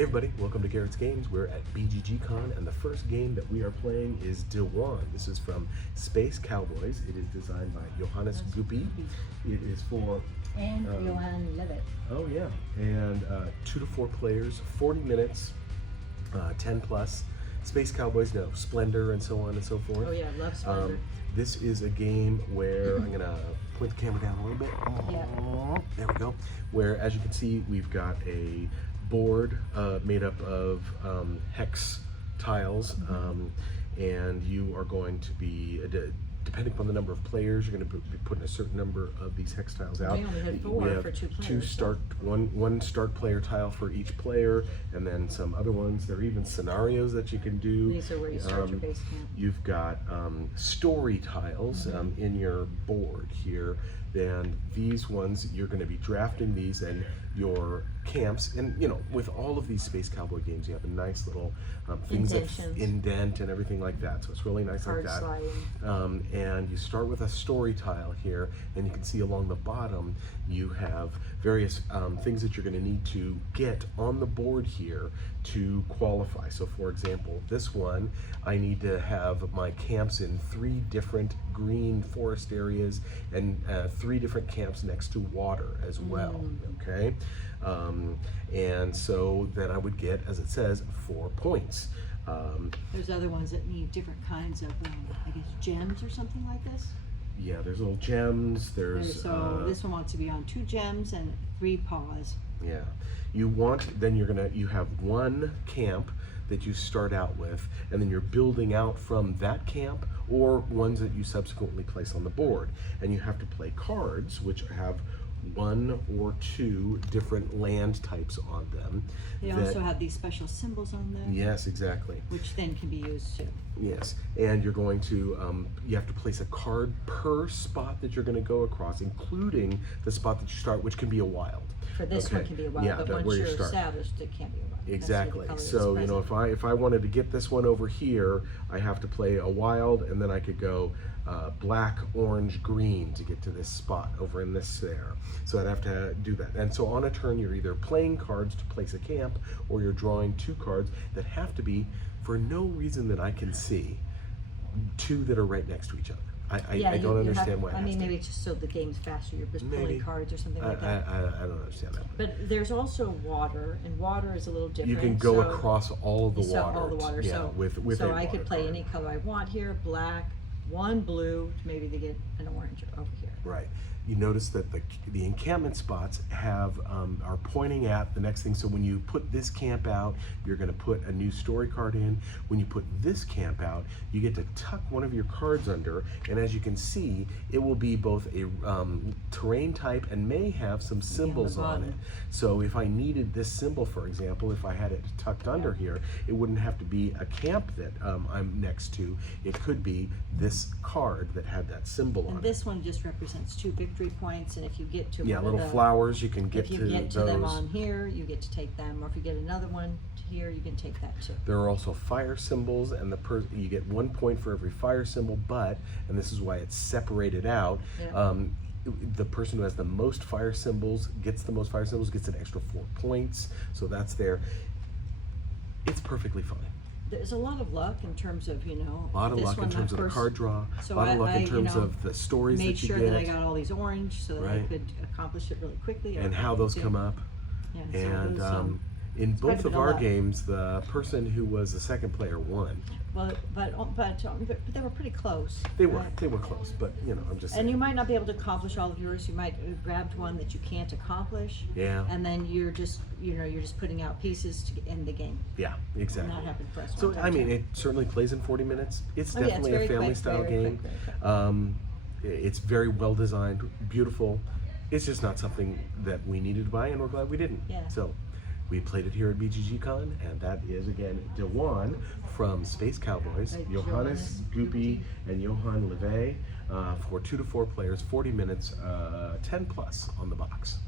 Hey everybody, welcome to Garrett's Games. We're at BGG.con and the first game that we are playing is Dewan. This is from Space Cowboys. It is designed by Johannes Goupy. It is for... And Yoann, Levet. Oh yeah, and 2 to 4 players, 40 minutes, 10 plus. Space Cowboys, no, Splendor and so on and so forth. Oh yeah, I love Splendor. This is a game where I'm gonna point the camera down a little bit. Yeah. There we go. Where, as you can see, we've got a board made up of hex tiles, and you are going to be, depending upon the number of players, you're going to be putting a certain number of these hex tiles out. We only had 4 we have for 2 players. One start player tile for each player, and then some other ones. There are even scenarios that you can do. These are where you start your base camp. You've got story tiles in your board here, and these ones, you're going to be drafting these and your camps, and you know, with all of these Space Cowboy games, you have a nice little things that indent and everything like that, so it's really nice like that. And you start with a story tile here, and you can see along the bottom you have various things that you're going to need to get on the board here to qualify. So for example, this one, I need to have my camps in 3 different green forest areas and 3 different camps next to water as well, okay? And so then I would get, as it says, 4 points. There's other ones that need different kinds of, I guess, gems or something like this. Yeah, there's little gems. So this one wants to be on 2 gems and 3 paws. Yeah, you have 1 camp that you start out with, and then you're building out from that camp or ones that you subsequently place on the board. And you have to play cards which have 1 or 2 different land types on them. They also have these special symbols on them. Yes, exactly. Which then can be used too. Yes, and you're going to, you have to place a card per spot that you're going to go across, including the spot that you start, which can be a wild. For this one can be a wild, but once you're established, it can't be a wild. Exactly. So, you know, if I wanted to get this one over here, I have to play a wild, and then I could go black, orange, green to get to this spot over in this there. So I'd have to do that. And so on a turn, you're either playing cards to place a camp, or you're drawing 2 cards that have to be, for no reason that I can see, 2 that are right next to each other. I don't understand why. I mean, maybe it's just so the game's faster. You're just pulling cards or something like that. I don't understand that. But there's also water, and water is a little different. You can go across all of the water. All the water. Yeah, so I could play any color I want here: black, 1 blue, maybe to get an orange over here. Right. You notice that the encampment spots are pointing at the next thing. So when you put this camp out, you're going to put a new story card in. When you put this camp out, you get to tuck one of your cards under, and as you can see, it will be both a terrain type and may have some symbols on it. So if I needed this symbol, for example, if I had it tucked under here, it wouldn't have to be a camp that I'm next to. It could be this card that had that symbol on it. And this one just represents 2 victory points, and if you get to little flowers, you can get to those. If you get to them on here, you get to take them, or if you get another one here, you can take that too. There are also fire symbols, and you get 1 point for every fire symbol, but, and this is why it's separated out, the person who has the most fire symbols gets an extra 4 points, so that's there. It's perfectly fine. There's a lot of luck in terms of, you know, a lot of luck in terms of the card draw, a lot of luck in terms of the stories that you get. Made sure that I got all these orange so that I could accomplish it really quickly. And how those come up. Yeah, and in both of our games, the person who was the second player won. Well, but they were pretty close. They were close, but you know, I'm just saying. And you might not be able to accomplish all of yours. You might have grabbed one that you can't accomplish. Yeah. And then you're just putting out pieces to end the game. Yeah, exactly. And that happened for us. So I mean, it certainly plays in 40 minutes. It's definitely a family style game. It's very well designed, beautiful. It's just not something that we needed to buy, and we're glad we didn't. Yeah. So we played it here at BGG.con, and that is, again, Dewan from Space Cowboys, Johannes Goupy, and Yoann Levet for 2 to 4 players, 40 minutes, 10 plus on the box.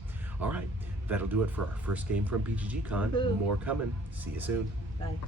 All right, that'll do it for our first game from BGG.con. More coming. See you soon. Bye.